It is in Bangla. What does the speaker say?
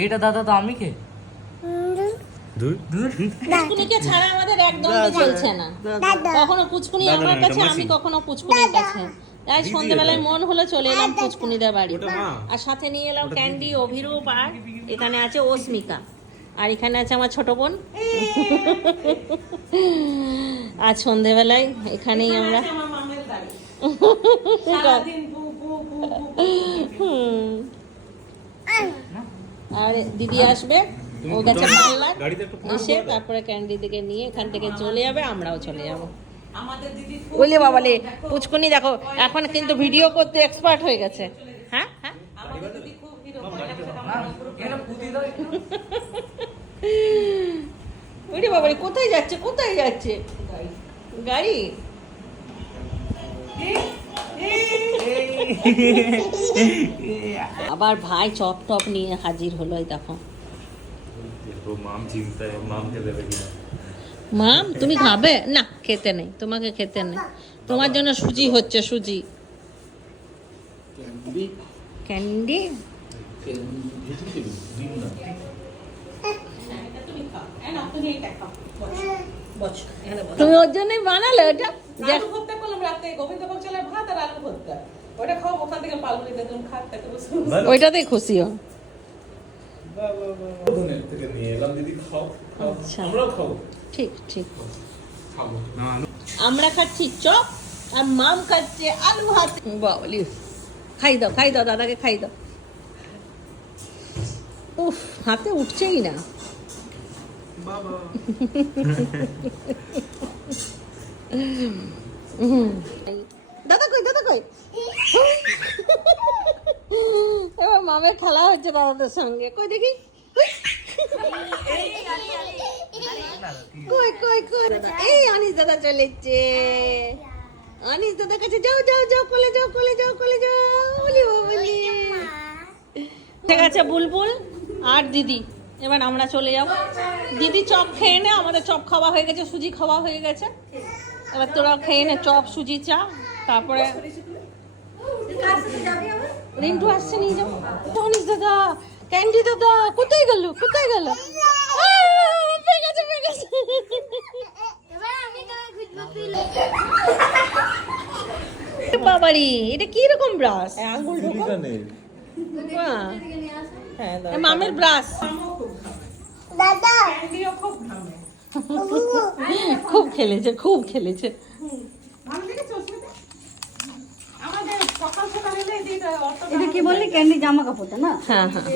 এইটা দাদা তো আমি কে পুচকুনিকে ছাড়া আমাদের একদম চলছে না। কখনো পুচকুনি আমার কাছে, আমি কখনো পুচকুনির কাছে। তাই সন্ধ্যাবেলায় মন হলো চলে এলাম পুচকুনিদের বাড়ি, আর সাথে নিয়ে এলাম ক্যান্ডি, অভিরূপ, আর এখানে আছে অস্মিকা, আর এখানে আছে আমার ছোট বোন। আজ সন্ধ্যেবেলায় এখানেই আমরা আর দিদি আসবে, ও গেছে পার্লার, এসে তারপরে ক্যান্ডি দিকে নিয়ে এখান থেকে চলে যাবে, আমরাও চলে যাব। বলে বাবালে পুচকুনি দেখো এখন কিন্তু ভিডিও করতে এক্সপার্ট হয়ে গেছে। হ্যাঁ হ্যাঁ, ওরে বাবারে কোথায় যাচ্ছে, কোথায় যাচ্ছে গাড়ি? আবার ভাই চপ টপ নিয়ে হাজির হলো, এই দেখো। মাম তুমি খাবে না? খেতে নেই, তোমাকে খেতে নেই, তোমার জন্য সুজি হচ্ছে, সুজি ক্যান্ডি। তুমি ওর জন্যই বানালে ওটা? ওইটাতেই খুশি হো। ঠিক ঠিক, আমরা খাচ্ছি চপ আর মাম খাচ্ছে আলু ভাত। বাবলি খাই দাও, খাই দাও, দাদাকে খাই দাও। উফ, হাতে উঠছেই না। দাদা কই, দাদা কই? এবার মামের খেলা হচ্ছে দাদাদের সঙ্গে, কই দেখি। কই কই কই, এই অনিস দাদা চলেছে, অনিস দাদার কাছে যাও যাও যাও, কোলে যাও, কোলে যাও, কোলে যাও। বলি বলি ঠিক আছে বুলবুল আর দিদি, এবার আমরা চলে যাব। দিদি চপ খেয়ে নে, আমাদের চপ খাওয়া হয়ে গেছে, সুজি খাওয়া হয়ে গেছে, এবার তোরাও খেয়ে নে চপ সুজি চা। তারপরে রিন্টু আসছে, নিয়ে যাবো। অনিস দাদা, ক্যান্ডি দাদা কোথায় গেল, কোথায় গেল? বাবারি, এটা কি রকম ব্রাশ? আঙ্গুল ঢোকো। মামের ব্রাশ। খুব খেলেছে, খুব খেলেছে। এটা কি বললি? ক্যান্ডি জামা কাপড়টা না? হ্যাঁ হ্যাঁ।